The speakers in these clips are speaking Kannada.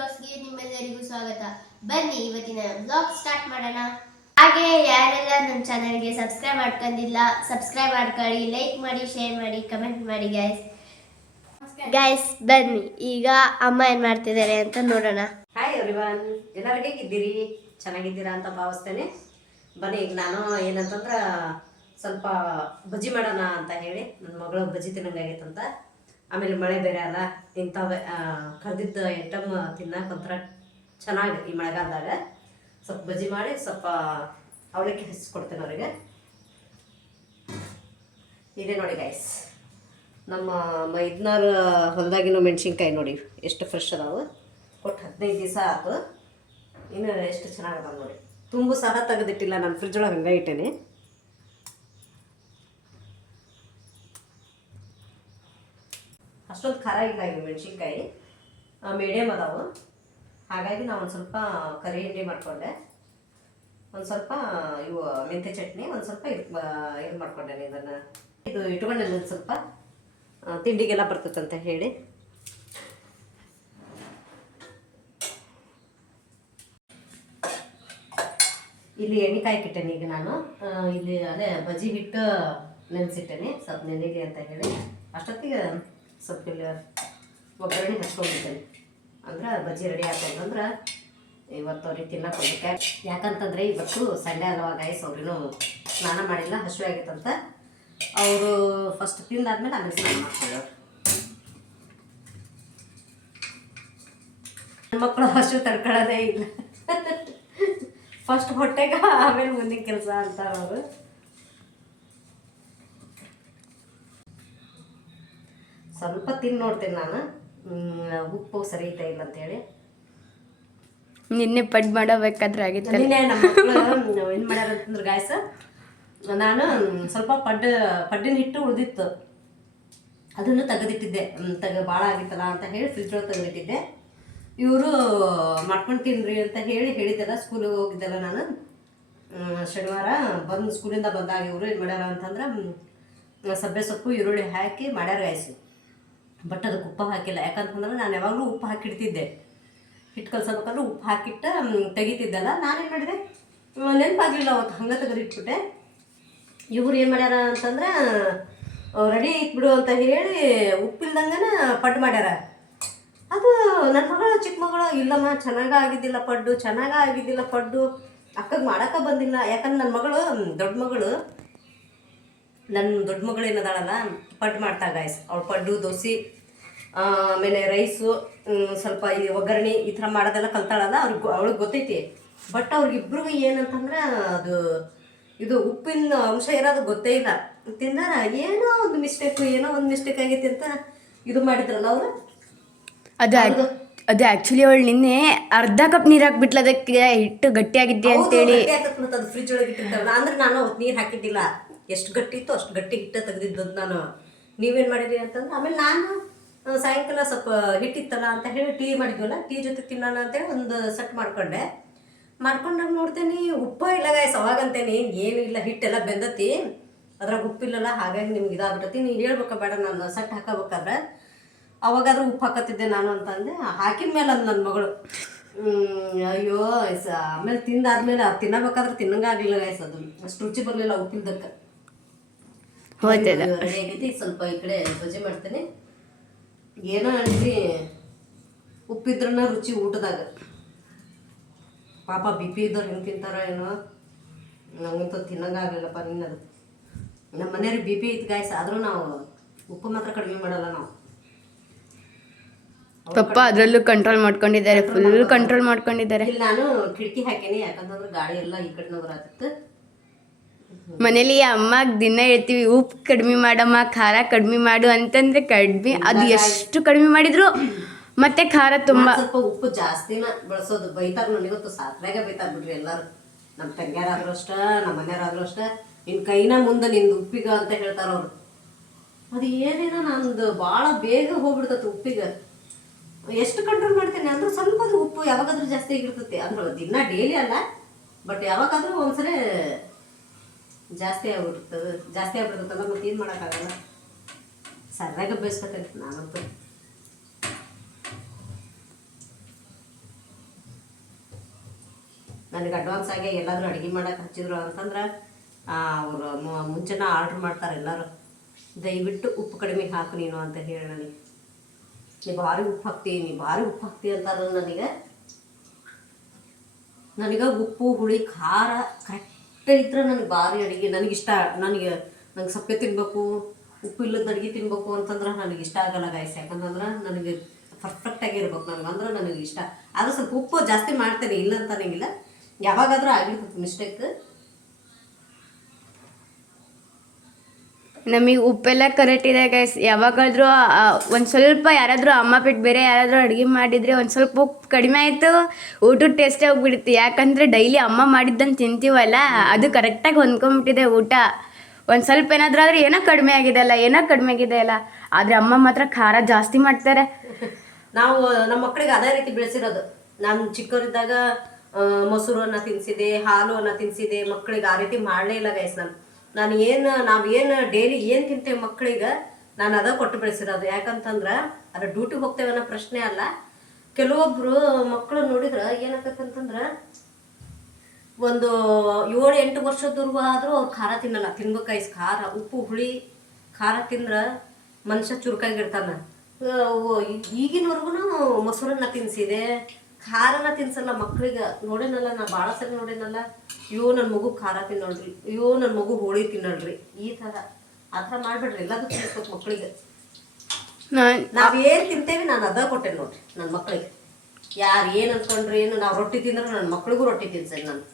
ಬ್ಲಾಗ್ಸ್ಗೆ ನಿಮ್ಮೆಲ್ಲರಿಗೂ ಸ್ವಾಗತ. ಬನ್ನಿ ಇವತ್ತಿನ ಬ್ಲಾಗ್ ಸ್ಟಾರ್ಟ್ ಮಾಡೋಣ. ಹಾಗೆ ಯಾರೆಲ್ಲ ನಮ್ಮ ಚಾನೆಲ್ಗೆ ಸಬ್ಸ್ಕ್ರೈಬ್ ಮಾಡ್ಕೊಂಡಿಲ್ಲ ಸಬ್ಸ್ಕ್ರೈಬ್ ಮಾಡ್ಕೊಳ್ಳಿ, ಲೈಕ್ ಮಾಡಿ, ಶೇರ್ ಮಾಡಿ, ಕಮೆಂಟ್ ಮಾಡಿ ಗೈಸ್. ಬನ್ನಿ ಈಗ ಅಮ್ಮ ಏನು ಮಾಡ್ತಿದ್ದಾರೆ ಅಂತ ನೋಡೋಣ. ಹಾಯ್ ಎವ್ರಿವನ್, ಎಲ್ಲರೂ ಹೇಗಿದ್ದೀರಿ? ಚೆನ್ನಾಗಿದ್ದೀರಾ ಅಂತ ಭಾವಿಸ್ತೇನೆ. ಬನ್ನಿ ಈಗ ನಾನು ಏನಂತಂದ್ರೆ ಸ್ವಲ್ಪ ಬಜ್ಜಿ ಮಾಡೋಣ ಅಂತ ಹೇಳಿ, ನನ್ನ ಮಗಳು ಬಜ್ಜಿ ತಿನ್ನಂಗಾಗೈತಂತ. ಆಮೇಲೆ ಮಳೆ ಬೇರೆ ಅಲ್ಲ, ಇಂಥ ಕರೆದಿದ್ದ ಐಟಮ್ ತಿನ್ನಕ್ಕೆ ಒಂಥರ ಚೆನ್ನಾಗಿ ಈ ಮಳೆಗಾಲದಾಗ ಸ್ವಲ್ಪ ಬಜ್ಜಿ ಮಾಡಿ ಸ್ವಲ್ಪ ಅವಲಕ್ಕಿ ಹಚ್ಚಿಕೊಡ್ತೇನೆ ಅವರಿಗೆ. ಇದೆ ನೋಡಿ ಗೈಸ್, ನಮ್ಮ ಮೈದ್ನಾರ ಹೊಲದಾಗಿನ ಮೆಣಸಿನ್ಕಾಯಿ ನೋಡಿ ಎಷ್ಟು ಫ್ರೆಶ್ ಅದಾವೆ. ಕೊಟ್ಟು 15 ದಿವಸ ಆಯ್ತು, ಇನ್ನು ಎಷ್ಟು ಚೆನ್ನಾಗದ ನೋಡಿ. ತುಂಬು ಸಹ ತೆಗೆದಿಟ್ಟಿಲ್ಲ, ನಾನು ಫ್ರಿಜ್ ಒಳಗೆ ಹಂಗೆ ಇಟ್ಟೇನೆ. ಅಷ್ಟೊಂದು ಖಾರ ಇಲ್ಲ ಈಗ ಮೆಣಸಿನ್ಕಾಯಿ, ಮೀಡಿಯಮ್ ಅದಾವು. ಹಾಗಾಗಿ ನಾವು ಒಂದು ಸ್ವಲ್ಪ ಕರಿ ಹಿಂಡಿ ಮಾಡಿಕೊಂಡೆ, ಒಂದು ಸ್ವಲ್ಪ ಇವು ಮೆಂತ್ಯ ಚಟ್ನಿ, ಒಂದು ಸ್ವಲ್ಪ ಇದು ಮಾಡ್ಕೊಂಡೆ. ಇದನ್ನು ಇದು ಇಟ್ಕೊಂಡೆ ಒಂದು ಸ್ವಲ್ಪ ತಿಂಡಿಗೆಲ್ಲ ಬರ್ತದಂತ ಹೇಳಿ. ಇಲ್ಲಿ ಎಣ್ಣೆ ಕಾಯ್ಕಿಟ್ಟೇನೆ ಈಗ ನಾನು. ಇಲ್ಲಿ ಅದೇ ಬಜ್ಜಿ ಹಿಟ್ಟು ನೆನೆಸಿಟ್ಟೇನೆ, ಸ್ವಲ್ಪ ನೆನೆಗೆ ಅಂತ ಹೇಳಿ. ಅಷ್ಟೊತ್ತಿಗೆ ಸ್ವಲ್ಪ ಇಲ್ಲಿ ಒಗ್ಗರಣೆ ಹಚ್ಕೊಂಡ್ಬಿಡ್ತೇನೆ, ಅಂದ್ರೆ ಬಜ್ಜಿ ರೆಡಿ ಆಗ್ತದಂದ್ರೆ ಇವತ್ತು ಅವ್ರಿಗೆ ತಿನ್ನಕ್ಕೆ ಹೋಗ್ಬೇಕು. ಯಾಕಂತಂದರೆ ಇವತ್ತು ಸಂಡೇ ಅಲ್ವಾ ಗೈಸ್, ಅವ್ರಿಗೂ ಸ್ನಾನ ಮಾಡಿಲ್ಲ, ಹಸಿವೆ ಆಗೈತಂತ. ಅವರು ಫಸ್ಟ್ ತಿಂದಾದ್ಮೇಲೆ ಆಮೇಲೆ ಸ್ನಾನ ಮಾಡ್ಕೊಳ್ಳೋರು. ನನ್ನ ಮಕ್ಕಳು ಹಸಿವು ತಡ್ಕೊಳ್ಳೋದೇ ಇಲ್ಲ, ಫಸ್ಟ್ ಹೊಟ್ಟೆಗೆ ಆಮೇಲೆ ಮುಂದಿನ ಕೆಲಸ ಅಂತಾರೆ ಅವರು. ಸ್ವಲ್ಪ ತಿಂದು ನೋಡ್ತೇನೆ ನಾನು, ಉಪ್ಪು ಸರಿ ಐತೆ ಇಲ್ಲ ಅಂತೇಳಿ. ನಿನ್ನೆ ಪಡ್ ಮಾಡಬೇಕಾದ್ರೆ ಆಗಿತ್ತು. ನಿನ್ನೆ ನಮ್ಮ ಮಕ್ಕಳು ಏನು ಮಾಡ್ಯಾರ ಅಂತಂದ್ರೆ ಗಾಯಸ, ನಾನು ಸ್ವಲ್ಪ ಪಡ್ಡಿನ ಹಿಟ್ಟು ಉಳಿದಿತ್ತು, ಅದನ್ನು ತೆಗೆದಿಟ್ಟಿದ್ದೆ. ಭಾಳ ಆಗಿತ್ತಲ್ಲ ಅಂತ ಹೇಳಿ ಫ್ರಿಜ್ ಒಳಗೆ ತೆಗೆದಿಟ್ಟಿದ್ದೆ. ಇವರು ಮಾಡ್ಕೊಂಡು ತಿನ್ರಿ ಅಂತ ಹೇಳಿದ್ದೆಲ್ಲ. ಸ್ಕೂಲಿಗೆ ಹೋಗಿದ್ದೆಲ್ಲ ನಾನು ಶನಿವಾರ ಬಂದು, ಸ್ಕೂಲಿಂದ ಬಂದಾಗ ಇವರು ಏನು ಮಾಡ್ಯಾರ ಅಂತಂದ್ರೆ ಸಬ್ಬೆ ಸೊಪ್ಪು ಈರುಳ್ಳಿ ಹಾಕಿ ಮಾಡ್ಯಾರ ಗಾಯ್ಸು. ಬಟ್ ಅದಕ್ಕೆ ಉಪ್ಪು ಹಾಕಿಲ್ಲ, ಯಾಕಂತಂದ್ರೆ ನಾನು ಯಾವಾಗಲೂ ಉಪ್ಪು ಹಾಕಿಡ್ತಿದ್ದೆ. ಹಿಟ್ಟು ಕಲ್ಸಬೇಕಂದ್ರೆ ಉಪ್ಪು ಹಾಕಿಟ್ಟ ತೆಗಿತಿದ್ದೆಲ್ಲ. ನಾನೇನು ಮಾಡಿದೆ, ನೆನಪಾಗಲಿಲ್ಲ ಅವತ್ತು, ಹಂಗೆ ತೆಗೆದಿಟ್ಬಿಟ್ಟೆ. ಇವ್ರು ಏನು ಮಾಡ್ಯಾರ ಅಂತಂದ್ರೆ ರೆಡಿ ಇಟ್ಬಿಡು ಅಂತ ಹೇಳಿ ಉಪ್ಪಿಲ್ದಂಗನ ಪಡ್ಡು ಮಾಡ್ಯಾರ. ಅದು ನನ್ನ ಮಗಳು, ಚಿಕ್ಕ ಮಗಳು, ಇಲ್ಲಮ್ಮ ಚೆನ್ನಾಗಿದ್ದಿಲ್ಲ ಪಡ್ಡು, ಅಕ್ಕಗೆ ಮಾಡೋಕೆ ಬಂದಿಲ್ಲ. ಯಾಕಂದ್ರೆ ನನ್ನ ಮಗಳು, ದೊಡ್ಡ ಮಗಳು ಏನದಾಳಲ್ಲ, ಪಡ್ಡು ಮಾಡ್ತಾಳೆ ಗಾಯ್ಸ್. ಅವಳು ಪಡ್ಡು, ದೋಸೆ, ಆಮೇಲೆ ರೈಸು, ಸ್ವಲ್ಪ ಈ ಒಗ್ಗರಣೆ ಈ ಥರ ಮಾಡೋದೆಲ್ಲ ಕಲ್ತಾಳಲ್ಲ, ಅವಳಿಗೆ ಗೊತ್ತೈತಿ. ಬಟ್ ಅವ್ರಿಗಿಬ್ರಿಗೂ ಏನಂತಂದ್ರೆ ಅದು ಇದು ಉಪ್ಪಿನ ಅಂಶ ಇರೋದು ಗೊತ್ತೇ ಇಲ್ಲ. ತಿಂದಾರ ಏನೋ ಒಂದು ಮಿಸ್ಟೇಕ್ ಆಗೈತಿ ಅಂತ ಇದು ಮಾಡಿದ್ರಲ್ಲ ಅವರು. ಅದು ಆ್ಯಕ್ಚುಲಿ ಅವಳು ನಿನ್ನೆ ಅರ್ಧ ಕಪ್ ನೀರು ಹಾಕ್ಬಿಟ್ಲ, ಅದಕ್ಕೆ ಹಿಟ್ಟು ಗಟ್ಟಿಯಾಗಿದ್ದೆ ಅಂತೇಳಿ. ಅದು ಫ್ರಿಜ್ ಒಳಗೆ ಇಟ್ಟಿರ್ತಾರಲ್ಲ, ಅಂದ್ರೆ ನಾನು ಅವತ್ತು ನೀರು ಹಾಕಿದ್ದಿಲ್ಲ. ಎಷ್ಟು ಗಟ್ಟಿ ಇತ್ತು ಅಷ್ಟು ಗಟ್ಟಿ ಹಿಟ್ಟು ತೆಗೆದಿದ್ದದ್ದು ನಾನು. ನೀವೇನು ಮಾಡಿರಿ ಅಂತಂದ್ರೆ ಆಮೇಲೆ ನಾನು ಸಾಯಂಕಾಲ ಸ್ವಲ್ಪ ಹಿಟ್ಟಿತ್ತಲ್ಲ ಅಂತ ಹೇಳಿ ಟೀ ಮಾಡಿದ್ವಲ್ಲ, ಟೀ ಜೊತೆ ತಿನ್ನೋಣ ಅಂತೇಳಿ ಒಂದು ಸೆಟ್ ಮಾಡ್ಕೊಂಡಾಗ ನೋಡ್ತೇನೆ ಉಪ್ಪ ಇಲ್ಲ ಗಾಯ್ಸ್. ಅವಾಗಂತೇನೆ ಏನೂ ಇಲ್ಲ, ಹಿಟ್ಟೆಲ್ಲ ಬೆಂದತಿ, ಅದ್ರಾಗ ಉಪ್ಪಿಲ್ಲಲ್ಲ. ಹಾಗಾಗಿ ನಿಮ್ಗೆ ಇದಾಗ್ಬಿಟ್ಟತಿ. ನೀವು ಹೇಳ್ಬೇಕ ಬೇಡ, ನಾನು ಸೆಟ್ ಹಾಕೋಬೇಕಾದ್ರೆ ಅವಾಗಾದ್ರೂ ಉಪ್ಪು ಹಾಕತ್ತಿದ್ದೆ ನಾನು ಅಂತಂದೆ. ಹಾಕಿದ ಮೇಲೆ ಅದು ನನ್ನ ಮಗಳು ಅಯ್ಯೋ ಆಮೇಲೆ ತಿಂದಾದ್ಮೇಲೆ ತಿನ್ನಬೇಕಾದ್ರೆ ತಿನ್ನಂಗಾಗಲಿಲ್ಲ ಗಾಯ್ಸ್. ಅದು ಅಷ್ಟು ರುಚಿ ಬರಲಿಲ್ಲ ಉಪ್ಪಿಲ್ದಕ್ಕೆ. ಹೇಗೈತಿ ಸ್ವಲ್ಪ ಈ ಕಡೆ ಬಜ್ಜಿ ಮಾಡ್ತೇನೆ. ಏನೋ ಅನ್ರಿ ಉಪ್ಪಿದ್ರನ್ನ ರುಚಿ ಊಟದಾಗ. ಪಾಪ ಬಿ ಪಿ ಇದ್ದವ್ರು ಹೆಂಗೆ ತಿಂತಾರೋ ಏನೋ, ನಂಗಂತೂ ತಿನ್ನಂಗಾಗಲಿಲ್ಲಪ್ಪ. ನಿನ್ನದು ನಮ್ಮ ಮನೆಯವ್ರಿಗೆ ಬಿ ಪಿ ಇತ್ತು ಗಾಯ್ಸ್, ಆದರೂ ನಾವು ಉಪ್ಪು ಮಾತ್ರ ಕಡಿಮೆ ಮಾಡಲ್ಲ ನಾವು. ಪಪ್ಪ ಅದರಲ್ಲೂ ಕಂಟ್ರೋಲ್ ಮಾಡ್ಕೊಂಡಿದ್ದಾರೆ, ಫುಲ್ ಕಂಟ್ರೋಲ್ ಮಾಡ್ಕೊಂಡಿದ್ದಾರೆ. ಇಲ್ಲಿ ನಾನು ಕಿಟಕಿ ಹಾಕೇನಿ, ಯಾಕಂತಂದ್ರೆ ಗಾಳಿ ಎಲ್ಲ ಈ ಕಡೆ ಬರತ್ತಿತ್ತು. ಮನೇಲಿ ಅಮ್ಮಗೆ ದಿನ ಹೇಳ್ತೀವಿ, ಉಪ್ಪು ಕಡಿಮೆ ಮಾಡಮ್ಮ, ಖಾರ ಕಡಿಮೆ ಮಾಡು ಅಂತಂದ್ರೆ ಕಡಿಮೆ, ಅದು ಎಷ್ಟು ಕಡಿಮೆ ಮಾಡಿದ್ರು ಮತ್ತೆ ಖಾರ ತುಂಬ. ಸ್ವಲ್ಪ ಉಪ್ಪು ಜಾಸ್ತಿನ ಬಳಸೋದು. ಬೈತಾರ, ನನಗೊತ್ತು ಸಾತ್ರಾಗ ಬೈತಾರ ಬಿಡ್ರಿ ಎಲ್ಲರೂ. ನಮ್ಮ ತಂಗ್ಯಾರಾದ್ರೂ ಅಷ್ಟ, ನಮ್ಮ ಮನೆಯವ್ರಾದ್ರೂ ಅಷ್ಟ, ನಿನ್ನ ಕೈನ ಮುಂದೆ ನಿಂದು ಉಪ್ಪಿಗ ಅಂತ ಹೇಳ್ತಾರ ಅವ್ರು. ಅದು ಏನೇನೋ ನಂದು ಭಾಳ ಬೇಗ ಹೋಗ್ಬಿಡ್ತತಿ ಉಪ್ಪಿಗೆ. ಎಷ್ಟು ಕಂಟ್ರೋಲ್ ಮಾಡ್ತೇನೆ ಅಂದ್ರೆ ಸ್ವಲ್ಪ ಉಪ್ಪು ಯಾವಾಗಾದ್ರೂ ಜಾಸ್ತಿ ಆಗಿರ್ತೈತಿ. ಅಂದ್ರೆ ದಿನ ಡೈಲಿ ಅಲ್ಲ, ಬಟ್ ಯಾವಾಗಾದ್ರೂ ಒಂದ್ಸರಿ ಜಾಸ್ತಿ ಆಗ್ಬಿಡ್ತದಲ್ಲ, ಮತ್ತೆ ಏನು ಮಾಡೋಕ್ಕಾಗಲ್ಲ. ಸರಿಯಾಗಿ ಬೇಯಿಸ್ಕೊತೇನೆ ನಾನಂತೂ. ನನಗೆ ಅಡ್ವಾನ್ಸ್ ಆಗಿ ಎಲ್ಲಾದರೂ ಅಡುಗೆ ಮಾಡೋಕೆ ಹಚ್ಚಿದ್ರು ಅಂತಂದ್ರೆ ಅವರು ಮುಂಚೆನೇ ಆರ್ಡ್ರ್ ಮಾಡ್ತಾರೆ ಎಲ್ಲರೂ, ದಯವಿಟ್ಟು ಉಪ್ಪು ಕಡಿಮೆ ಹಾಕು ನೀನು ಅಂತ ಹೇಳಿ ನನಗೆ. ನೀ ಭಾರಿ ಉಪ್ಪು ಹಾಕ್ತಿ ಅಂತಾರೆ ನನಗೆ ಉಪ್ಪು ಹುಳಿ ಖಾರ ಕರೆಕ್ಟ್ ಇದ್ರೆ ನನಗೆ ಭಾರಿ ಅಡುಗೆ ನನಗಿಷ್ಟ. ನನಗೆ ಸಪ್ಪೆ ತಿನ್ನಬೇಕು, ಉಪ್ಪು ಇಲ್ಲದ ಅಡುಗೆ ತಿನ್ಬೇಕು ಅಂತಂದ್ರೆ ನನಗೆ ಇಷ್ಟ ಆಗಲ್ಲ ಗಾಯ್ಸ್. ಯಾಕಂತಂದ್ರೆ ನನಗೆ ಪರ್ಫೆಕ್ಟಾಗಿ ಇರ್ಬೇಕು ನನಗಂದ್ರೆ ನನಗೆ ಇಷ್ಟ. ಆದ್ರೆ ಸ್ವಲ್ಪ ಉಪ್ಪು ಜಾಸ್ತಿ ಮಾಡ್ತೇನೆ, ಇಲ್ಲ ಅಂತ ಅನ್ನಂಗಿಲ್ಲ, ಯಾವಾಗಾದರೂ ಆಗಿರ್ತದೆ ಮಿಸ್ಟೇಕ್. ನಮಗೆ ಉಪ್ಪೆಲ್ಲ ಕರೆಕ್ಟ್ ಇದೆ ಗೈಸ್. ಯಾವಾಗಾದರೂ ಒಂದು ಸ್ವಲ್ಪ ಯಾರಾದರೂ ಅಮ್ಮ ಬಿಟ್ಟು ಬೇರೆ ಯಾರಾದರೂ ಅಡುಗೆ ಮಾಡಿದರೆ ಒಂದು ಸ್ವಲ್ಪ ಉಪ್ಪು ಕಡಿಮೆ ಆಯಿತು, ಊಟದ ಟೇಸ್ಟೇ ಹೋಗ್ಬಿಡುತ್ತೆ. ಯಾಕಂದರೆ ಡೈಲಿ ಅಮ್ಮ ಮಾಡಿದ್ದನ್ನು ತಿಂತೀವಲ್ಲ, ಅದು ಕರೆಕ್ಟಾಗಿ ಹೊಂದ್ಕೊಂಬಿಟ್ಟಿದೆ ಊಟ. ಒಂದು ಸ್ವಲ್ಪ ಏನಾದರೂ ಆದರೆ ಏನೋ ಕಡಿಮೆ ಆಗಿದೆ ಅಲ್ಲ, ಆದರೆ ಅಮ್ಮ ಮಾತ್ರ ಖಾರ ಜಾಸ್ತಿ ಮಾಡ್ತಾರೆ. ನಾವು ನಮ್ಮ ಮಕ್ಕಳಿಗೆ ಅದೇ ರೀತಿ ಬೆಳೆಸಿರೋದು. ನಾನು ಚಿಕ್ಕವರಿದ್ದಾಗ ಮೊಸರು ಅನ್ನ ತಿನ್ನಿಸಿದೆ, ಹಾಲು ಅನ್ನ ತಿನ್ನಿಸಿದೆ, ಮಕ್ಕಳಿಗೆ ಆ ರೀತಿ ಮಾಡಲೇ ಇಲ್ಲ ಗೈಸ್. ನಾವೇನು ಡೈಲಿ ಏನು ತಿಂತೇವೆ ಮಕ್ಕಳಿಗೆ ನಾನು ಅದ ಕೊಟ್ಟು ಬೆಳೆಸಿರೋದು. ಯಾಕಂತಂದ್ರೆ ಅದು ಡ್ಯೂಟಿಗೆ ಹೋಗ್ತೇವೆ ಅನ್ನೋ ಪ್ರಶ್ನೆ ಅಲ್ಲ. ಕೆಲವೊಬ್ರು ಮಕ್ಕಳು ನೋಡಿದ್ರೆ ಏನಾಗತ್ತಂತಂದ್ರೆ ಒಂದು 7-8 ವರ್ಷದವರೆಗೂ ಆದರೂ ಅವ್ರು ಖಾರ ತಿನ್ನಲ್ಲ. ತಿನ್ಬೇಕಾಯ್ಸ್ ಖಾರ, ಉಪ್ಪು ಹುಳಿ ಖಾರ ತಿಂದ್ರೆ ಮನುಷ್ಯ ಚುರುಕಾಗಿರ್ತಾನೆ. ಈಗಿನವರೆಗೂ ಮೊಸರನ್ನ ತಿನ್ನಿಸಿದೆ, ಖಾರನ ತಿನ್ಸಲ್ಲ ಮಕ್ಕಳಿಗೆ. ನೋಡೇನಲ್ಲ, ನಾ ಭಾಳ ಸರಿ ನೋಡೇನಲ್ಲ, ನನ್ನ ಮಗು ಖಾರ ತಿನ್ನೋಳ್ರಿ, ನನ್ನ ಮಗು ಹೋಳಿ ತಿನ್ನೋಳ್ರಿ, ಆ ಥರ ಮಾಡ್ಬೇಡ್ರಿ. ಎಲ್ಲದೂ ತಿನ್ನಿಸ್ಬೇಕು ಮಕ್ಕಳಿಗೆ. ನಾವೇನು ತಿಂತೇವೆ ನಾನು ಅದ ಕೊಟ್ಟೆ ನೋಡ್ರಿ ನನ್ನ ಮಕ್ಕಳಿಗೆ. ಯಾರು ಏನು ಅನ್ಕೊಂಡ್ರಿ ಏನು, ನಾವು ರೊಟ್ಟಿ ತಿಂದ್ರೆ ನನ್ನ ಮಕ್ಳಿಗೂ ರೊಟ್ಟಿ ತಿನ್ಸೇನೆ ನಾನು.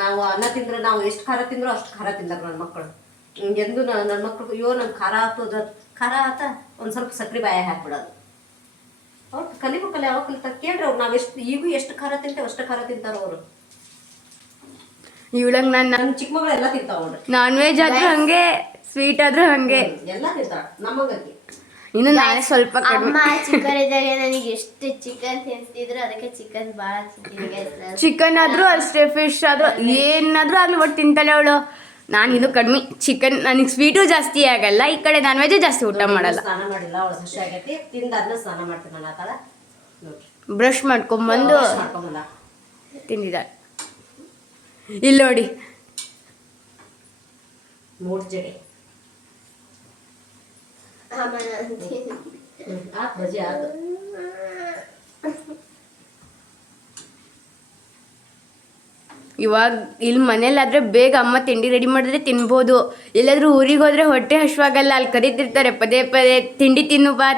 ನಾವು ಅನ್ನ ತಿಂದ್ರೆ ನಾವು ಎಷ್ಟು ಖಾರ ತಿಂದ್ರೋ ಅಷ್ಟು ಖಾರ ತಿಂದಾಗ ನನ್ನ ಮಕ್ಕಳು. ಎಂದು ನನ್ನ ಮಕ್ಳಿಗೆ ನಂಗೆ ಖಾರ ಆತದ, ಖಾರ ಆತ ಒಂದು ಸ್ವಲ್ಪ ಸಕ್ಕರೆ ಬಾಯ ಹಾಕ್ಬಿಡೋದು. ಅವ್ರು ಕಲಿಬೇಕಲ್ಲ, ಯಾವಾಗ ಕಲಿತಾರೆ ಕೇಳ್ರಿ ಅವ್ರು. ನಾವು ಈಗೂ ಎಷ್ಟು ಖಾರ ತಿಂತೇವೆ ಅಷ್ಟು ಖಾರ ತಿಂತಾರ ಅವರು. ಇವಳಂಗೆ ನನ್ನ ಚಿಕ್ಕ ಮಗಳು ಎಲ್ಲ ತಿಂತಾವ ನೋಡ್ರಿ. ನಾನ್ ವೆಜ್ ಆದ್ರೂ ಹಂಗೆ, ಸ್ವೀಟ್ ಆದ್ರೂ ಹಂಗೆ ಎಲ್ಲ ತಿಂತಾಳ ನಮ್ಮಂಗೆ. ಇನ್ನು ನಾನೇ ಸ್ವಲ್ಪ ಅಮ್ಮ ಚಿಕ್ಕವರಿದ್ದಾಗ ನನಗೆ ಎಷ್ಟು ಚಿಕನ್ ತಿನ್ನಿಸ್ತಿದ್ರು, ಅದಕ್ಕೆ ಚಿಕನ್ ಭಾಳ ತಿಂತೀನಿ. ಚಿಕನ್ ಆದ್ರೂ ಅಷ್ಟೇ, ಫಿಶ್ ಆದ್ರೂ ಏನಾದ್ರೂ ಆಗ್ಲಿ ಒಟ್ಟು ತಿಂತಾಳೆ ಅವಳು. ನಾನು ಇದು ಕಡಿಮೆ ಚಿಕನ್, ನನಗೆ ಸ್ವೀಟು ಜಾಸ್ತಿ ಆಗಲ್ಲ, ಈ ಕಡೆ ನಾನ್ ವೆಜ್ ಜಾಸ್ತಿ ಊಟ ಮಾಡಲ್ಲ. ಸ್ನಾನ ಮಾಡಿಲ್ಲ ಅವಳು, ಹಸಿ ಆಗೈತಿ, ತಿಂದಾದ್ಮೇಲೆ ಸ್ನಾನ ಮಾಡ್ತೀನಿ ನಾನು. ಆತಾಳ ನೋಡ್ರಿ, ಬ್ರಷ್ ಮಾಡ್ಕೊಂಬಂದು ತಿಂದಿದ್ದಾಳೆ. ಇಲ್ಲಿ ನೋಡಿ 3 ಜಡೆ ಬಜಿ ಆತು. ಇವಾಗ ಇಲ್ಲಿ ಮನೇಲಾದ್ರೆ ಬೇಗ ಅಮ್ಮ ತಿಂಡಿ ರೆಡಿ ಮಾಡಿದ್ರೆ ತಿನ್ಬೋದು. ಎಲ್ಲಾದ್ರೂ ಊರಿಗೆ ಹೋದ್ರೆ ಹೊಟ್ಟೆ ಹಶ್ವಾಗಲ್ಲ, ಅಲ್ಲಿ ಕರೀತಿರ್ತಾರೆ ಪದೇ ಪದೇ ತಿಂಡಿ ತಿನ್ನು ಬಾ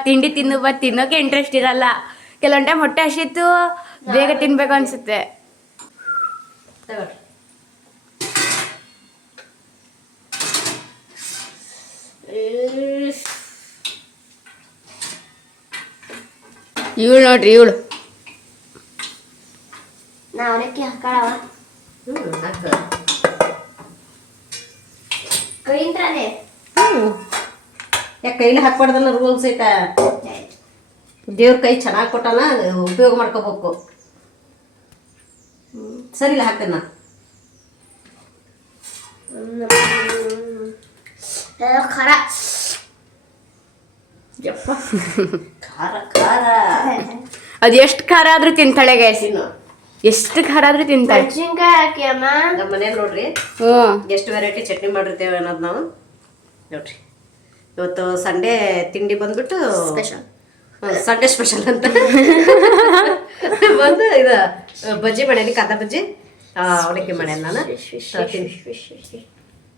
ತಿನ್ನೋಕೆ ಇಂಟ್ರೆಸ್ಟ್ ಇರಲ್ಲ. ಕೆಲವೊಂದು ಟೈಮ್ ಹೊಟ್ಟೆ ಹಸಿತ್ತು, ಬೇಗ ತಿನ್ಬೇಕು ಅನ್ಸುತ್ತೆ. ಇವಳು ನೋಡ್ರಿ, ಇವಳು ಅವನಕ್ಕೆ ಹಾಕಳವ ಕೈಯಿಂದಾನೆ. ಯಾಕೆ ಕೈಲಿ ಹಾಕ್ಬಾರ್ದಲ್ಲ, ರೂಲ್ಸ್ ಐತಾ. ದೇವ್ರ ಕೈ ಚೆನ್ನಾಗಿ ಕೊಟ್ಟಾನ, ಉಪಯೋಗ ಮಾಡ್ಕೋಬೇಕು. ಸರಿ ಇಲ್ಲ ಹಾಕ್ತೇನೆ ನಾ. ಖಾರ ಯಪ್ಪ, ಖಾರ ಖಾರ ಅದು ಎಷ್ಟು ಖಾರ ಆದ್ರೂ ತಿಂತಾಳೆ ಗೈಸ್, ಎಷ್ಟು ಖಾರ ಆದ್ರೂ ತಿಂತಾಳೆ. ಮೆಣಸಿನ್ಕಾಯಿ ಹಾಕಿ ಅಮ್ಮ. ನಮ್ಮ ಮನೇಲಿ ನೋಡ್ರಿ ಎಷ್ಟು ವೆರೈಟಿ ಚಟ್ನಿ ಮಾಡಿರ್ತೇವೆ ಅನ್ನೋದು ನಾವು ನೋಡ್ರಿ. ಇವತ್ತು ಸಂಡೇ ತಿಂಡಿ ಬಂದ್ಬಿಟ್ಟು ಸಂಡೇ ಸ್ಪೆಷಲ್ ಅಂತ ಬಂದು ಇದು ಬಜ್ಜಿ ಮಾಡೇನಿ, ಕಾದ ಬಜ್ಜಿ, ಅವಲಕ್ಕಿ ಮಾಡ್ಯಾನ ನಾನು.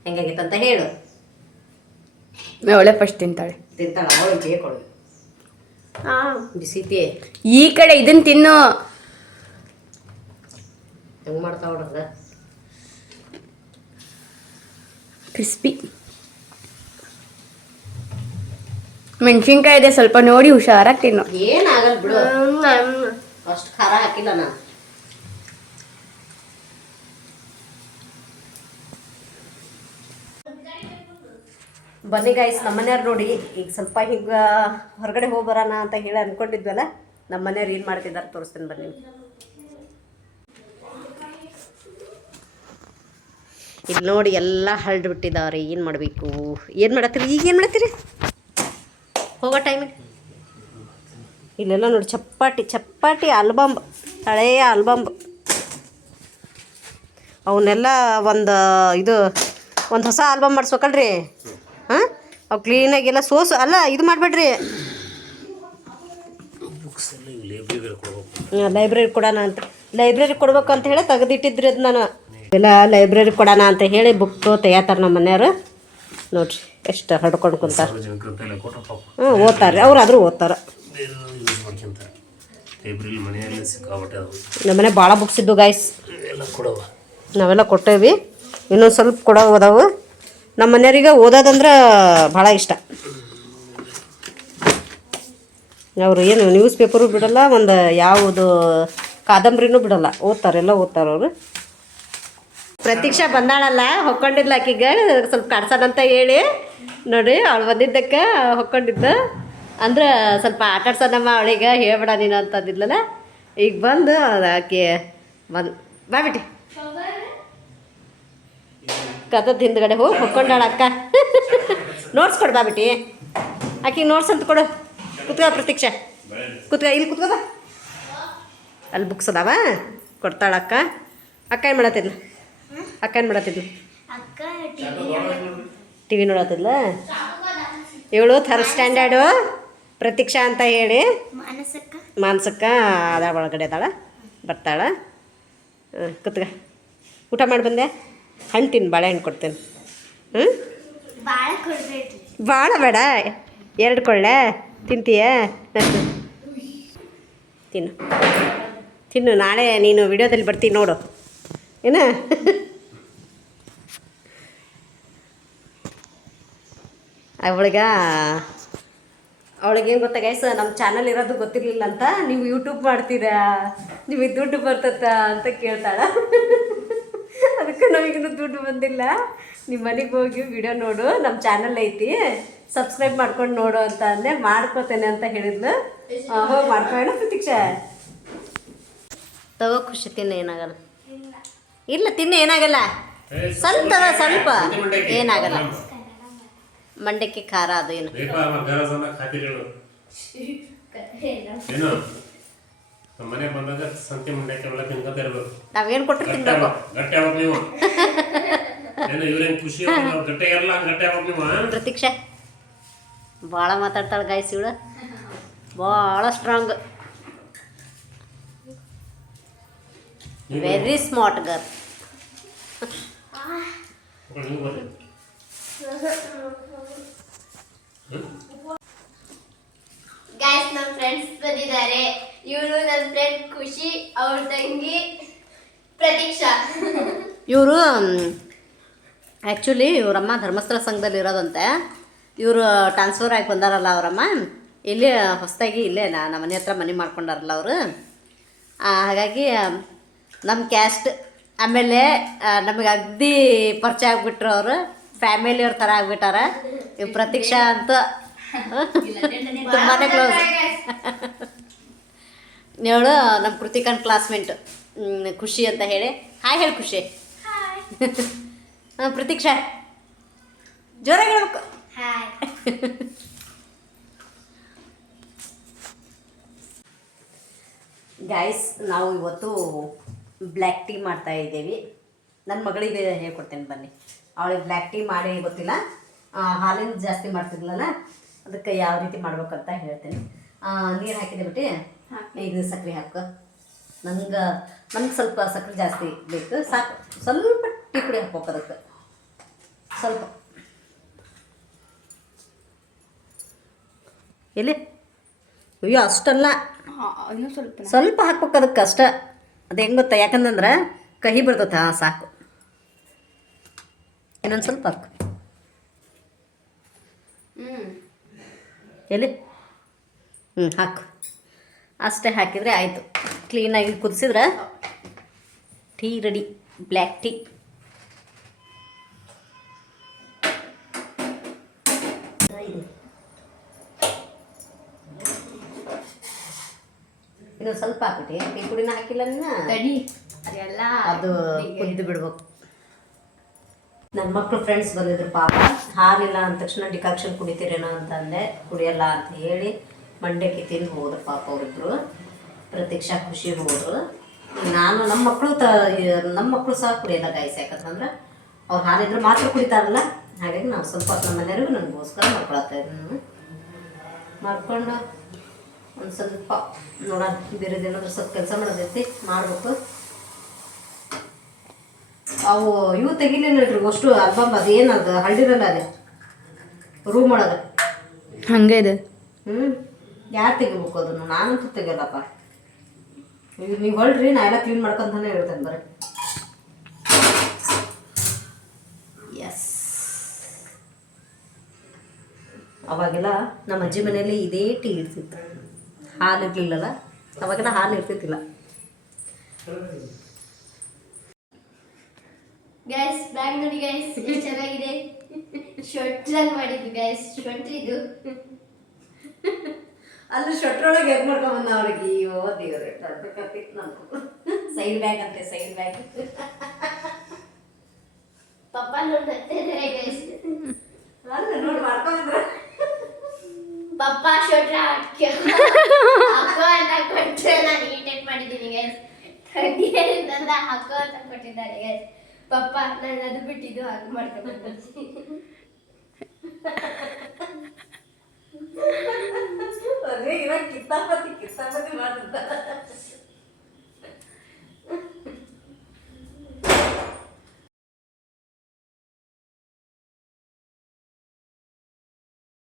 ಹೆಂಗಾಗಿತ್ತು ಅಂತ ಹೇಳು. ಅವಳೆ ಫಸ್ಟ್ ತಿಂತಾಳೆ. ಅವಳು ಬೇಕೊಳು ಬಿಸಿತಿ. ಈ ಕಡೆ ಇದನ್ನ ತಿನ್ನು. ಹೆಂಗ್ ಮಾಡ್ತಾವ ನೋಡ್ರದ, ಕ್ರಿಸ್ಪಿ ಮೆಣಸಿನ್ಕಾಯಿ ಇದೆ, ಸ್ವಲ್ಪ ನೋಡಿ ಹುಷಾರಾಗಿ ತಿನ್ನು. ಏನಾಗಲ್ಲ ಬಿಡು, ಅಷ್ಟು ಖಾರ ಹಾಕಿಲ್ಲ ನಾನು. ಬನ್ನಿ ಗಾಯ್ಸ್, ನಮ್ಮ ಮನೆಯವ್ರು ನೋಡಿ ಈಗ ಸ್ವಲ್ಪ ಈಗ ಹೊರಗಡೆ ಹೋಗಿ ಬರೋಣ ಅಂತ ಹೇಳಿ ಅನ್ಕೊಂಡಿದ್ವಲ್ಲ, ನಮ್ಮ ಮನೆಯವ್ರು ಏನು ಮಾಡ್ತಿದ್ದಾರೆ ತೋರಿಸ್ತೀನಿ ಬನ್ನಿ. ಇಲ್ಲಿ ನೋಡಿ ಎಲ್ಲ ಹರಡು ಬಿಟ್ಟಿದ್ದಾರೆ. ಏನು ಮಾಡಬೇಕು, ಏನು ಮಾಡತ್ತೀರಿ, ಈಗ ಏನು ಮಾಡತ್ತೀರಿ ಹೋಗೋ ಟೈಮಿಗೆ? ಇಲ್ಲೆಲ್ಲ ನೋಡಿ ಚಪ್ಪಾಟಿ ಆಲ್ಬಮ್, ಹಳೆಯ ಆಲ್ಬಮ್ ಅವನ್ನೆಲ್ಲ ಇದು ಒಂದು ಹೊಸ ಆಲ್ಬಮ್ ಮಾಡಿಸ್ಬೇಕಲ್ರಿ. ಹಾಂ, ಅವು ಕ್ಲೀನಾಗೆಲ್ಲ ಸೋಸು ಅಲ್ಲ ಇದು ಮಾಡಬೇಡ್ರಿ. ಲೈಬ್ರರಿ ಕೊಡೋಣ ಅಂತ ಕೊಡ್ಬೇಕು ಅಂತ ಹೇಳಿ ತೆಗೆದಿಟ್ಟಿದ್ರಿ ಅದು ನಾನು ಎಲ್ಲ ಲೈಬ್ರರಿ ಕೊಡೋಣ ಅಂತ ಹೇಳಿ ಬುಕ್ಕು ತೆಗಿತಾರೆ ನಮ್ಮ ಮನೆಯವರು. ನೋಡ್ರಿ ಎಷ್ಟು ಹಡ್ಕೊಂಡು ಕುಂತಾರೆ. ಓದ್ತಾರೆ ಅವ್ರು, ಆದರೂ ಓದ್ತಾರೆ. ನಮ್ಮನೆ ಭಾಳ ಬುಕ್ಸ್ ಇದ್ದು ಗಾಯ್ಸ್, ನಾವೆಲ್ಲ ಕೊಟ್ಟೇವಿ. ಇನ್ನೊಂದು ಸ್ವಲ್ಪ ಕೊಡೋ ಅದಾವು. ನಮ್ಮ ಮನೆಯವ್ರಿಗೆ ಓದೋದಂದ್ರೆ ಭಾಳ ಇಷ್ಟ. ಅವರು ಏನು ನ್ಯೂಸ್ ಪೇಪರು ಬಿಡಲ್ಲ, ಒಂದು ಯಾವುದು ಕಾದಂಬರಿನೂ ಬಿಡಲ್ಲ, ಓದ್ತಾರೆ ಅವರು. ಪ್ರತೀಕ್ಷಾ ಬಂದಾಳಲ್ಲ, ಹೊಕ್ಕೊಂಡಿದ್ಲ. ಆಕಿಗೆ ಸ್ವಲ್ಪ ಕಾಡ್ಸೋಣಂತ ಹೇಳಿ ನೋಡಿ, ಅವಳು ಬಂದಿದ್ದಕ್ಕೆ ಹೊಕ್ಕೊಂಡಿದ್ದು. ಅಂದ್ರೆ ಸ್ವಲ್ಪ ಆಟಾಡ್ಸೋಣಮ್ಮ ಅವಳಿಗೆ, ಹೇಳ್ಬೇಡ ನೀನು ಅಂತಂದಿದ್ಲಲ್ಲ. ಈಗ ಬಂದು ಆಕೆ ಬಾಬಿಟ್ಟಿ ಕದದ ಹಿಂದ್ಗಡೆ ಹೋಗಿ ಹೊಕ್ಕೊಂಡಾಳ ಅಕ್ಕ. ನೋಟ್ಸ್ ಕೊಡು ಬಾಬಿಟ್ಟಿ, ಆಕಿಗೆ ನೋಟ್ಸ್ ಅಂತ ಕೊಡು. ಕುತ್ಕ ಪ್ರತೀಕ್ಷಾ, ಇಲ್ಲಿ ಕುತ್ಕೋದ. ಅಲ್ಲಿ ಬುಕ್ಸ್ ಅದಾವ, ಕೊಡ್ತಾಳ ಅಕ್ಕ. ಅಕ್ಕ ಏನು ಮಾಡತ್ತಿದ್ಲು? T V ನೋಡತ್ತಿದ್ಲ. ಇವಳು ಥರ್ಡ್ ಸ್ಟ್ಯಾಂಡರ್ಡು ಪ್ರತೀಕ್ಷಾ ಅಂತ ಹೇಳಿ. ಮಾನಸಕ್ಕ ಅದ ಒಳಗಡೆ ಅದಾಳ, ಬರ್ತಾಳ. ಕುತ್ಕ, ಊಟ ಮಾಡಿ ಬಂದೆ. ಹಣ್ಣು ತಿನ್ನು, ಬಾಳೆಹಣ್ಣು ಕೊಡ್ತೇನೆ. ಭಾಳ ಬೇಡ, 2 ಕೊಳ್ಳೆ ತಿಂತೀಯ? ತಿನ್ನು. ನಾಳೆ ನೀನು ವಿಡಿಯೋದಲ್ಲಿ ಬರ್ತೀನಿ ನೋಡು, ಏನ? ಅವಳಿಗೇನು ಗೊತ್ತಾ ಗೈಸ್, ನಮ್ಮ ಚಾನಲ್ ಇರೋದು ಗೊತ್ತಿರಲಿಲ್ಲ ಅಂತ. ನೀವು ಯೂಟ್ಯೂಬ್ ಮಾಡ್ತೀರಾ, ನಿಮಗೆ ದುಡ್ಡು ಬರ್ತದ ಅಂತ ಕೇಳ್ತಾಳ. ಅದಕ್ಕೆ ನಮಗಿನ್ನೂ ದುಡ್ಡು ಬಂದಿಲ್ಲ. ನಿಮ್ಮ ಮನೆಗೆ ಹೋಗಿ ವಿಡಿಯೋ ನೋಡು, ನಮ್ಮ ಚಾನಲ್ ಐತಿ, ಸಬ್ಸ್ಕ್ರೈಬ್ ಮಾಡ್ಕೊಂಡು ನೋಡು ಅಂತ ಅಂದೆ. ಮಾಡ್ಕೋತೇನೆ ಅಂತ ಹೇಳಿದ್ಲು. ಹೋಗಿ ಮಾಡ್ಕೊಳ್ಳೋಣ ಪ್ರತೀಕ್ಷಾ. ತಗೋ ಖುಷಿ, ತಿನ್ನು, ಏನಾಗಲ್ಲ. ಇಲ್ಲ ತಿನ್ನು, ಏನಾಗಲ್ಲ. ಸ್ವಲ್ಪ ಏನಾಗಲ್ಲ. ಮಂಡಕ್ಕಿ ಖಾರ ಅದು ಏನು ನಾವೇನು ಕೊಟ್ಟರು ತಿನ್ಬೇಕು. ಪ್ರತೀಕ್ಷಾ ಭಾಳ ಮಾತಾಡ್ತಾಳೆ ಗಾಯ್ಸ್, ಇವಳು ಭಾಳ strong, very smart girl. Guys, ನಮ್ಮ ಫ್ರೆಂಡ್ಸ್ ಬಂದಿದ್ದಾರೆ. ಇವರು ನನ್ನ ಫ್ರೆಂಡ್ ಖುಷಿ, ಅವ್ರ ತಂಗಿ ಪ್ರತೀಕ್ಷಾ. ಇವರು ಆ್ಯಕ್ಚುಲಿ ಇವರಮ್ಮ ಧರ್ಮಸ್ಥಳ ಸಂಘದಲ್ಲಿ ಇರೋದಂತೆ. ಇವರು ಟ್ರಾನ್ಸ್ಫರ್ ಆಗಿ ಬಂದಾರಲ್ಲ ಅವರಮ್ಮ, ಇಲ್ಲಿ ಹೊಸದಾಗಿ ಇಲ್ಲೇ ನಮ್ಮ ಮನೆ ಹತ್ರ ಮನೆ ಮಾಡ್ಕೊಂಡಾರಲ್ಲ ಅವರು. ಹಾಗಾಗಿ ನಮ್ಮ ಕ್ಯಾಸ್ಟ್, ಆಮೇಲೆ ನಮಗೆ ಅಗ್ದಿ ಪರಿಚಯ ಆಗಿಬಿಟ್ರು. ಅವರು ಫ್ಯಾಮಿಲಿಯವ್ರ ಥರ ಆಗ್ಬಿಟ್ಟಾರ. ಇವ್ ಪ್ರತೀಕ್ಷಾ ಅಂತ ತುಂಬಾ ಕ್ಲೋಸ್. ಇವಳು ನಮ್ಮ ಕೃತಿಕನ್ ಕ್ಲಾಸ್ಮೇಟ್ ಖುಷಿ ಅಂತ ಹೇಳಿ. ಹಾಯ್ ಹೇಳಿ ಖುಷಿ. ಪ್ರತೀಕ್ಷಾ ಜೋರಾಗಿ ಹೇಳ್ಬೇಕು. ಗೈಸ್, ನಾವು ಇವತ್ತು ಬ್ಲ್ಯಾಕ್ ಟೀ ಮಾಡ್ತಾ ಇದ್ದೀವಿ. ನನ್ನ ಮಗಳಿಗೆ ಹೇಳ್ಕೊಡ್ತೇನೆ ಬನ್ನಿ. ಅವಳಿಗೆ ಬ್ಲ್ಯಾಕ್ ಟೀ ಮಾಡಿ ಗೊತ್ತಿಲ್ಲ, ಹಾಲಿನ ಜಾಸ್ತಿ ಮಾಡ್ತಿದ್ಲಲ್ಲ, ಅದಕ್ಕೆ ಯಾವ ರೀತಿ ಮಾಡ್ಬೇಕಂತ ಹೇಳ್ತೇನೆ. ನೀರು ಹಾಕಿದೆ ಬಿಟ್ಟು ಈಗ ಸಕ್ಕರೆ ಹಾಕು. ನಮ್ಗೆ ಸ್ವಲ್ಪ ಸಕ್ಕರೆ ಜಾಸ್ತಿ ಬೇಕು, ಸಾಕು. ಸ್ವಲ್ಪ ಟೀ ಪುಡಿ ಹಾಕ್ಬೇಕು ಅದಕ್ಕೆ, ಸ್ವಲ್ಪ. ಎಲ್ಲಿ? ಅಯ್ಯೋ ಅಷ್ಟಲ್ಲ, ಸ್ವಲ್ಪ ಹಾಕ್ಬೇಕು ಅದಕ್ಕೆ ಅಷ್ಟ. ಅದು ಹೆಂಗೆ ಗೊತ್ತಾ, ಯಾಕಂದ್ರೆ ಕಹಿ ಬರ್ತೈತೆ. ಹಾಂ ಸಾಕು, ಇನ್ನೊಂದು ಸ್ವಲ್ಪ ಹಾಕು. ಎಲ್ಲಿ? ಹಾಕು. ಅಷ್ಟೇ ಹಾಕಿದರೆ ಆಯಿತು. ಕ್ಲೀನಾಗಿ ಕುದಿಸಿದ್ರೆ ಟೀ ರೆಡಿ, ಬ್ಲ್ಯಾಕ್ ಟೀ. ಇನ್ನೊಂದು ಸ್ವಲ್ಪ ಹಾಕ್ಬಿಟ್ಟು ಟೀ ಪುಡಿನ ಹಾಕಿಲ್ಲ ನೀನು, ಅದು ಕುದ್ದು ಬಿಡ್ಬೇಕು. ನನ್ನ ಮಕ್ಕಳು ಫ್ರೆಂಡ್ಸ್ ಬಂದಿದ್ರು ಪಾಪ. ಹಾಲಿಲ್ಲ ಅಂದ ತಕ್ಷಣ ಡಿಕಾಕ್ಷನ್ ಕುಡಿತೀರೇನೋ ಅಂತ ಅಂದೆ, ಕುಡಿಯಲ್ಲ ಅಂತ ಹೇಳಿ ಮಂಡಕ್ಕಿ ತಿಂದು ಹೋದ್ರು ಪಾಪ ಅವರಿಬ್ರು. ಪ್ರತೀಕ್ಷಾ ಖುಷಿ ಹೋದರು. ನಾನು ನಮ್ಮ ಮಕ್ಕಳು ಸಹ ಕುಡಿಯಲ್ಲ ಗೈಸ್, ಯಾಕಂತಂದ್ರೆ ಅವ್ರು ಹಾಲಿದ್ರೆ ಮಾತ್ರ ಕುಡಿತಾರಲ್ಲ. ಹಾಗಾಗಿ ನಾವು ಸ್ವಲ್ಪ ನಮ್ಮ ಮನೆಯವ್ರಿಗೂ ನನಗೋಸ್ಕರ ಮಾಡ್ಕೊಳತ್ತಾ ಇದ್ದೀನಿ. ಮಾಡ್ಕೊಂಡು ಒಂದು ಸ್ವಲ್ಪ ನೋಡೋಣ, ಬೇರೆದೇನಾದ್ರೂ ಸ್ವಲ್ಪ ಕೆಲಸ ಮಾಡೋದೈತಿ, ಮಾಡ್ಬೇಕು. ಅವು ಇವು ತೆಗಿಲಿಲ್ಲ ನೋಡ್ರಿ ಅಷ್ಟು ಆಲ್ಬಮ್, ಅದೇನದು ಹಳ್ಳಿರಲ್ಲ ಅದೇ ರೂಮ್ ಒಳಗೆ ಹಂಗೆ ಇದೆ. ಯಾರು ತೆಗಿಬೇಕು ಅದನ್ನು? ನಾನಂತೂ ತೆಗಿಯಲ್ಲಪ್ಪ. ನೀವು ಹೊಳ್ರಿ, ನಾ ಎಲ್ಲ ಕ್ಲೀನ್ ಮಾಡ್ಕೊಂತಾನೆ ಹೇಳ್ತೇನೆ ಬರ್ರಿ. ಎಸ್, ಅವಾಗೆಲ್ಲ ನಮ್ಮ ಅಜ್ಜಿ ಮನೆಯಲ್ಲಿ ಇದೇ ಟೀ ಇರ್ತಿತ್ತು, ಹಾಲು ಇರಲಿಲ್ಲಲ್ಲ, ಅವಾಗೆಲ್ಲ ಹಾಲು ಇರ್ತಿತ್ತಿಲ್ಲ. ಗೈಸ್ ಬ್ಯಾಗ್ ನೋಡಿ ಗೈಸ್, ಎಷ್ಟು ಚೆನ್ನಾಗಿದೆ. ಶೊಟ್ರಲ್ಲಿ ಮಾಡಿದ್ದು ಗೈಸ್, ಶೊಟ್ರಿದು. ಅಲ್ಲಿ ಶೊಟ್ರೊಳಗೆ ಹೇಗೆ ಮಾಡ್ಕೊಂಬಂದ ಅವ್ರಿಗೆ, ಅಯ್ಯೋ ದೇವ್ರೆ, ತಡ್ಬೇಕಾಗ್ತಿತ್ತು ನಾನು. ಸೈಡ್ ಬ್ಯಾಗ್ ಅಂತೆ, ಸೈಡ್ ಬ್ಯಾಗ್. ಪಪ್ಪ ನೋಡ್ತಾರೆ ಗೈಸ್, ನೋಡಿ ಮಾಡ್ಕೊಂಡಿದ್ರ. ಪಪ್ಪ ಶೊಟ್ರ ಹಾಕೋ ಅಂತ ಕೊಟ್ಟರೆ ನಾನು ಈಟೇಟ್ ಮಾಡಿದ್ದೀನಿ ಗೈಸ್. ಥಂಡಿಯಿಂದ ಹಾಕೋ ಅಂತ ಕೊಟ್ಟಿದ್ದಾರೆ ಗೈಸ್. ಪಪ್ಪ ನಾನು ಅದು ಬಿಟ್ಟಿದ್ದು ಹಾಗೆ ಮಾಡ್ಕೊಂಡು ಇವಾಗ ಕಿತ್ತಾಪತಿ